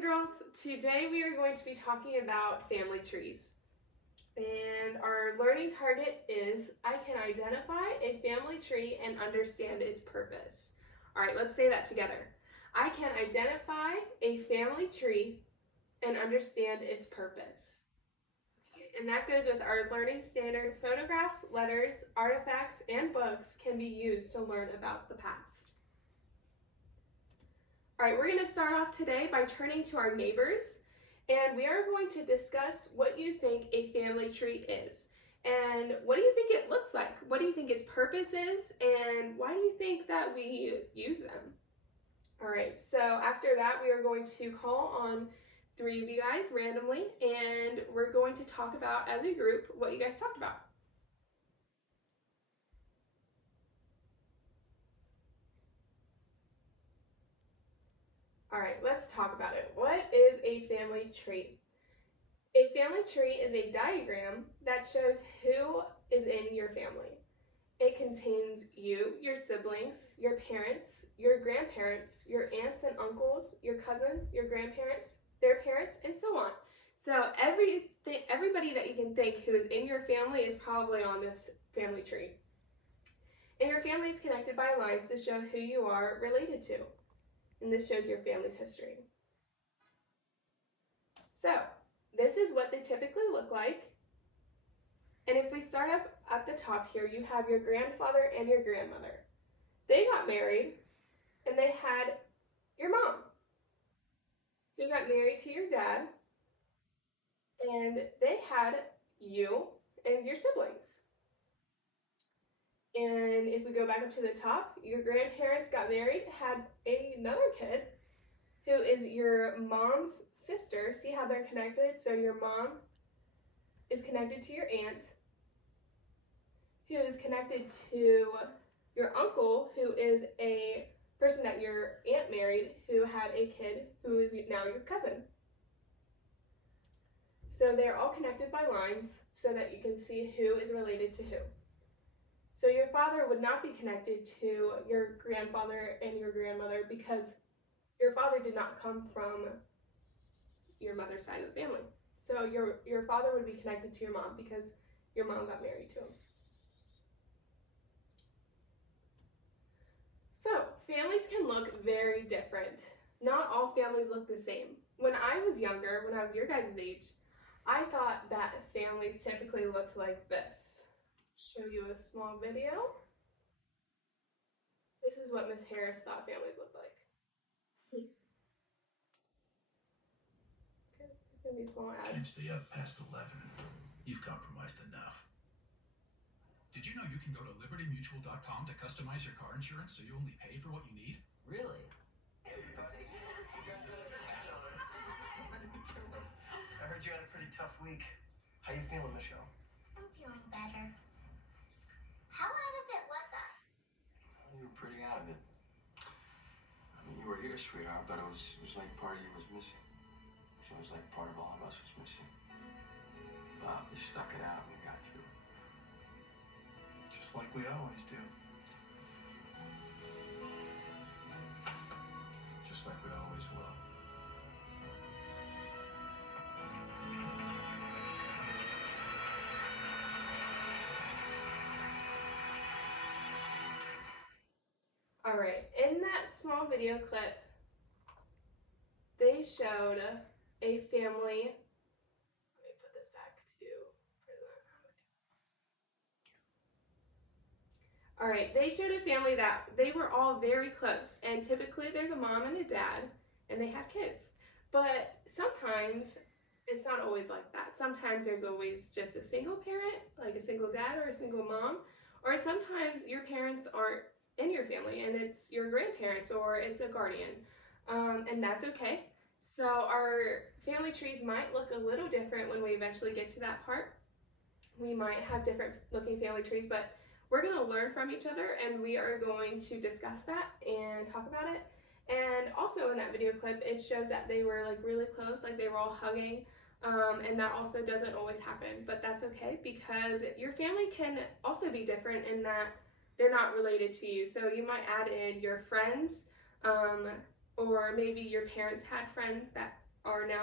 and girls. Today we are going to be talking about family trees. And our learning target is I can identify a family tree and understand its purpose. All right, let's say that together. I can identify a family tree and understand its purpose. And that goes with our learning standard. Photographs, letters, artifacts, and books can be used to learn about the past. All right, we're going to start off today by turning to our neighbors, and we are going to discuss what you think a family tree is. And what do you think it looks like? What do you think its purpose is? And why do you think that we use them? All right, so after that, we are going to call on 3 of you guys randomly, and we're going to talk about, as a group, what you guys talked about. All right, let's talk about it. What is a family tree? A family tree is a diagram that shows who is in your family. It contains you, your siblings, your parents, your grandparents, your aunts and uncles, your cousins, your grandparents, their parents, and so on. So everybody that you can think who is in your family is probably on this family tree. And your family is connected by lines to show who you are related to. And this shows your family's history. So, this is what they typically look like. And if we start up at the top here, you have your grandfather and your grandmother. They got married, and they had your mom, who got married to your dad, and they had you and your siblings. And if we go back up to the top, your grandparents got married, had another kid, who is your mom's sister. See how they're connected? So your mom is connected to your aunt, who is connected to your uncle, who is a person that your aunt married, who had a kid, who is now your cousin. So they're all connected by lines so that you can see who is related to who. So your father would not be connected to your grandfather and your grandmother because your father did not come from your mother's side of the family. So your father would be connected to your mom because your mom got married to him. So families can look very different. Not all families look the same. When I was younger, when I was your guys' age, I thought that families typically looked like this. Show you a small video. This is what Miss Harris thought families looked like. Okay, there's gonna be a small ad. Can't stay up past 11. You've compromised enough. Did you know you can go to libertymutual.com to customize your car insurance so you only pay for what you need? Really? Hey everybody, you got this hat on. I heard you had a pretty tough week. How you feeling, Michelle? I'm feeling better. How out of it was I? You were pretty out of it. I mean, you were here, sweetheart, but it was like part of you was missing. So it was like part of all of us was missing. But we stuck it out and we got through. Just like we always do. Just like we always will. All right, in that small video clip, they showed a family. Let me put this back to present. All right, they showed a family that they were all very close, and typically there's a mom and a dad, and they have kids. But sometimes it's not always like that. Sometimes there's always just a single parent, like a single dad or a single mom, or sometimes your parents aren't in your family and it's your grandparents or it's a guardian, and that's okay. So our family trees might look a little different when we eventually get to that part. We might have different looking family trees, but we're going to learn from each other and we are going to discuss that and talk about it. And also in that video clip, it shows that they were like really close, like they were all hugging, and that also doesn't always happen, but that's okay because your family can also be different in that they're not related to you. So you might add in your friends, or maybe your parents had friends that are now